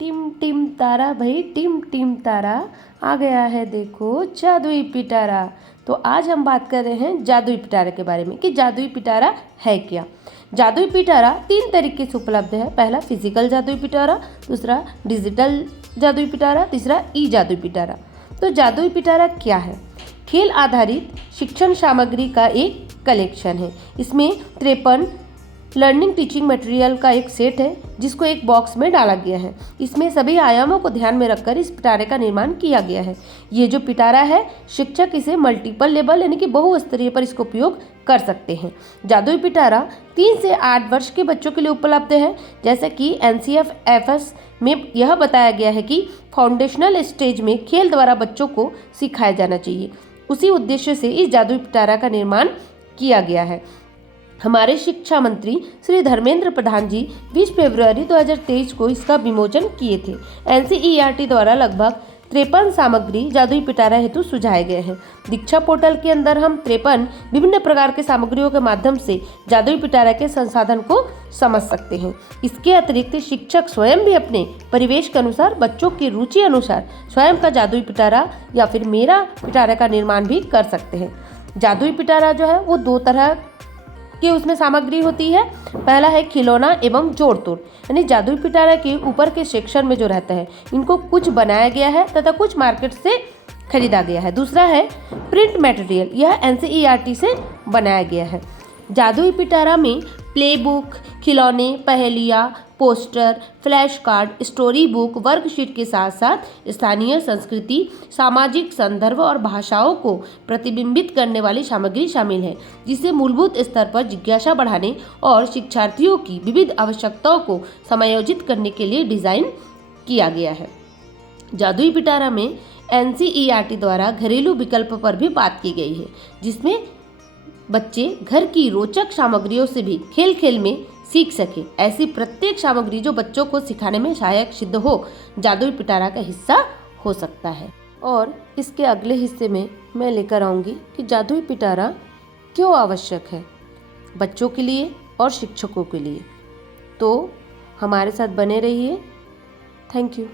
Tim Tim तारा भाई Tim Tim तारा, आ गया है देखो जादुई पिटारा। तो आज हम बात कर रहे हैं जादुई पिटारा के बारे में कि जादुई पिटारा है क्या। जादुई पिटारा 3 तरीके से उपलब्ध है। पहला फिजिकल जादुई पिटारा, दूसरा डिजिटल जादुई पिटारा, तीसरा ई जादुई पिटारा। तो जादुई पिटारा क्या है? खेल आधारित शिक्षण सामग्री का एक कलेक्शन है। इसमें 53 लर्निंग टीचिंग मटेरियल का एक सेट है जिसको एक बॉक्स में डाला गया है। इसमें सभी आयामों को ध्यान में रखकर इस पिटारे का निर्माण किया गया है। ये जो पिटारा है, शिक्षक इसे मल्टीपल लेवल यानी कि बहुस्तरीय पर इसको उपयोग कर सकते हैं। जादुई पिटारा 3 से 8 वर्ष के बच्चों के लिए उपलब्ध है। जैसे कि NCFFS में यह बताया गया है कि फाउंडेशनल स्टेज में खेल द्वारा बच्चों को सिखाया जाना चाहिए। उसी उद्देश्य से इस जादुई पिटारा का निर्माण किया गया है। हमारे शिक्षा मंत्री श्री धर्मेंद्र प्रधान जी 20 फरवरी 2023 को इसका विमोचन किए थे। NCERT द्वारा लगभग 53 सामग्री जादुई पिटारा हेतु सुझाए गए हैं। दीक्षा पोर्टल के अंदर हम 53 विभिन्न प्रकार के सामग्रियों के माध्यम से जादुई पिटारा के संसाधन को समझ सकते हैं। इसके अतिरिक्त शिक्षक स्वयं भी अपने परिवेश के अनुसार, बच्चों की रुचि अनुसार स्वयं का जादुई पिटारा या फिर मेरा पिटारा का निर्माण भी कर सकते हैं। जादुई पिटारा जो है वो 2 तरह कि उसमें सामग्री होती है। पहला है खिलौना एवं जोड़ तोड़, यानी जादुई पिटारा के ऊपर के सेक्शन में जो रहता है इनको कुछ बनाया गया है तथा कुछ मार्केट से खरीदा गया है। दूसरा है प्रिंट मटेरियल, यह NCERT से बनाया गया है। जादुई पिटारा में प्ले बुक, खिलौने, पहेलियाँ, poster, flash card, story book, worksheet के साथ साथ स्थानीय संस्कृति, सामाजिक संदर्भ और भाषाओं को प्रतिबिंबित करने वाली सामग्री शामिल है, जिसे मूलभूत स्तर पर जिज्ञासा बढ़ाने और शिक्षार्थियों की विविध आवश्यकताओं को समायोजित करने के लिए डिज़ाइन किया गया है। जादुई पिटारा में NCERT द्वारा घरेलू विकल्प पर भी बात की गई है, जिसमें बच्चे घर की रोचक सामग्रियों से भी खेल खेल में सीख सके। ऐसी प्रत्येक सामग्री जो बच्चों को सिखाने में सहायक सिद्ध हो, जादुई पिटारा का हिस्सा हो सकता है। और इसके अगले हिस्से में मैं लेकर आऊँगी कि जादुई पिटारा क्यों आवश्यक है बच्चों के लिए और शिक्षकों के लिए। तो हमारे साथ बने रहिए। Thank you.